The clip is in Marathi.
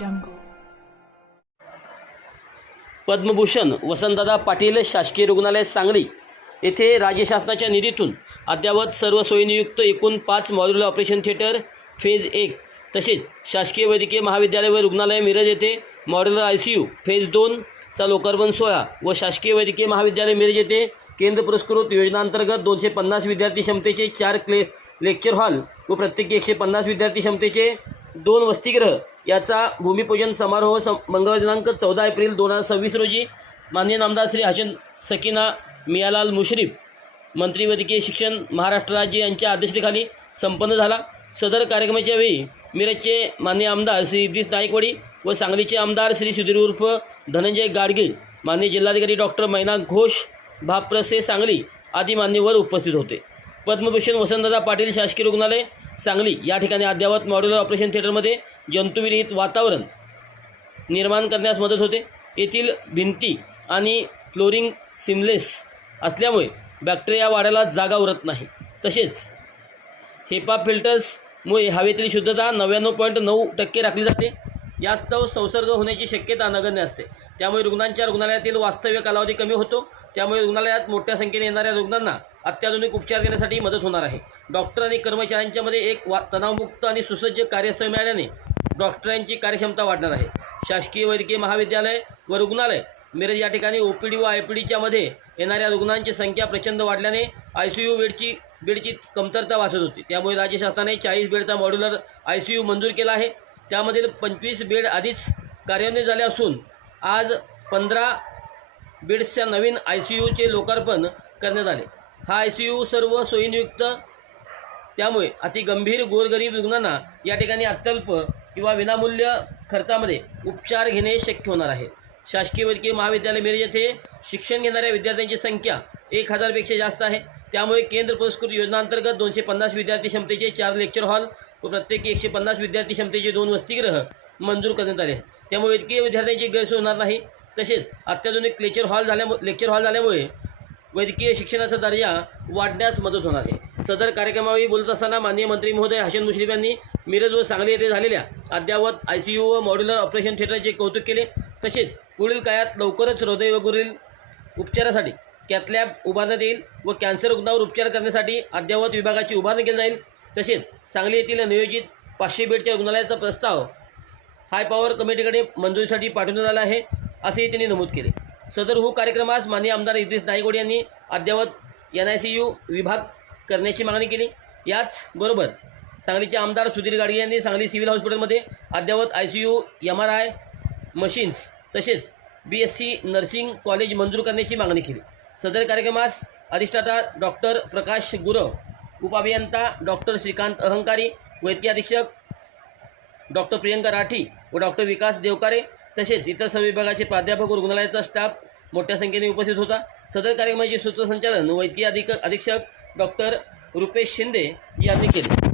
jungle. पद्मभूषण वसंतदादा पाटील शासकीय रुग्णालय सांगली येथे राज्य शासनाच्या निधीतून अद्यावत सर्व सोयीनियुक्त एकूण 5 मॉड्यूलर ऑपरेशन थिएटर फेज 1 तसेच शासकीय वैद्यकीय महाविद्यालय व रुग्णालय मिरज येथे मॉड्यूलर ICU फेज 2 चा लोकार्पण सोहळा व शासकीय वैद्यकीय महाविद्यालय मिरज येथे केंद्र पुरस्कृत योजनांतर्गत 250 विद्यार्थी क्षमतेचे 4 लेक्चर हॉल व प्रत्येकी 150 विद्यार्थी क्षमतेचे 2 वसतिगृह याचा भूमिपूजन समारोह मंगळवार दिनांक 14 एप्रिल 2026 रोजी माननीय नामदार श्री हसन सकीना मियालाल मुश्रीफ मंत्री वैद्यकीय शिक्षण महाराष्ट्र राज्य यांच्या अध्यक्षतेखाली संपन्न झाला। सदर कार्यक्रमाच्या वेळी मिरजचे माननीय आमदार श्री इद्रिस नाईकवाडी व सांगलीचे आमदार श्री सुधीर उर्फ धनंजय गाडगीळ, माननीय जिल्हाधिकारी डॉक्टर मैना घोष, भाप्रसे सांगली आदी मान्यवर उपस्थित होते। पद्मभूषण वसंतदादा पाटील शासकीय रुग्णालय सांगली या ठिकाणी अद्यावत मॉड्यूलर ऑपरेशन थिएटरमध्ये जंतुविरहित वातावरण निर्माण करण्यास मदत होते। येथील भिंती आणि फ्लोरिंग सीमलेस असल्यामुळे बॅक्टेरिया वाढायला जागा उरत नाही। तसेच हेपा फिल्टर्समुळे हवेतील शुद्धता 99.9% राखली जाते। यास्तव संसर्ग होण्याची शक्यता नगण्य असते। त्यामुळे रुग्णांच्या रुग्णालयातील वास्तव्य कालावधी कमी होतो। त्यामुळे रुग्णालयात मोठ्या संख्येने येणाऱ्या रुग्णांना अत्याधुनिक उपचार देण्यासाठी मदत होणार आहे। डॉक्टर आणि कर्मचाऱ्यांच्यामध्ये एक तणावमुक्त आणि सुसज्ज कार्यस्थळ मिळाल्याने डॉक्टरांची कार्यक्षमता वाढणार आहे। शासकीय वैद्यकीय महाविद्यालय व रुग्णालय मिरज या ठिकाणी OPD व IPDच्या मध्ये येणाऱ्या रुग्णांची संख्या प्रचंड वाढल्याने ICU बेडची कमतरता भासत होती। त्यामुळे राज्य शासनाने 40 बेडचा मॉड्यूलर ICU मंजूर केला आहे। त्यामधील 25 बेड आधीच कार्यान्वित झाले असून आज 15 बेड्सच्या नवीन ICUचे लोकार्पण करण्यात आले। हा ICU सर्व सोयीनियुक्त, त्यामुळे अतिगंभीर गोरगरीब रुग्णांना या ठिकाणी अत्यल्प किंवा विनामूल्य खर्चामध्ये उपचार घेणे शक्य होणार आहे। शासकीय वैद्यकीय महाविद्यालय मिरज येथे शिक्षण घेणाऱ्या विद्यार्थ्यांची संख्या 1000 पेक्षा जास्त आहे। त्यामुळे केंद्र पुरस्कृत योजनांतर्गत 250 विद्यार्थी क्षमतेचे 4 लेक्चर हॉल व प्रत्येकी 150 विद्यार्थी क्षमतेचे 2 वसतिगृह मंजूर करण्यात आले। त्यामुळे वैद्यकीय विद्यार्थ्यांची गैरसोय होणार नाही। तसेच अत्याधुनिक लेक्चर हॉल झाल्यामुळे वैद्यकीय शिक्षणाचा दर्जा वाढण्यास मदत होणार आहे। सदर कार्यक्रमावेळी बोलत असताना माननीय मंत्री महोदय हसन मुश्रीफ यांनी मिरज व सांगली येथे झालेल्या अद्यावत ICU व मॉड्यूलर ऑपरेशन थिएटरचे कौतुक केले। तसेच पुढील काळात लवकरच हृदय व गुरील उपचारासाठी कॅथ लॅब उभारण्यात येईल व कॅन्सर रुग्णावर उपचार करण्यासाठी अद्यावत विभागाची उभारणी केली जाईल। तसेच सांगली येथील नियोजित 500 बेडच्या रुग्णालयाचा प्रस्ताव हाय पॉवर कमिटीकडे मंजुरीसाठी पाठवण्यात आला आहे, असेही त्यांनी नमूद केले। सदर कार्यक्रमास माननीय आमदार इद्रिस नाईकवाडी यांनी अद्यावत NICU विभाग करण्याची मागणी केली। याचबरोबर सांगलीचे आमदार सुधीर गाडगीळ यांनी सांगली सिव्हिल हॉस्पिटलमध्ये अद्यावत ICU MRI मशीन्स तसेच BSc नर्सिंग कॉलेज मंजूर करण्याची मागणी केली। सदर कार्यक्रमास अधिष्ठाता डॉक्टर प्रकाश गुरव, उपअभियंता डॉक्टर श्रीकांत अहंकारी, वैद्यकीय अधीक्षक डॉक्टर प्रियंका राठी व डॉक्टर विकास देवकारे तसेच इतर सर्व विभागाचे प्राध्यापक व रुग्णालयाचा स्टाफ मोठ्या संख्येने उपस्थित होता। सदर कार्यक्रमाचे सूत्रसंचालन वैद्यकीय अधीक्षक डॉक्टर रुपेश शिंदे यांनी केले।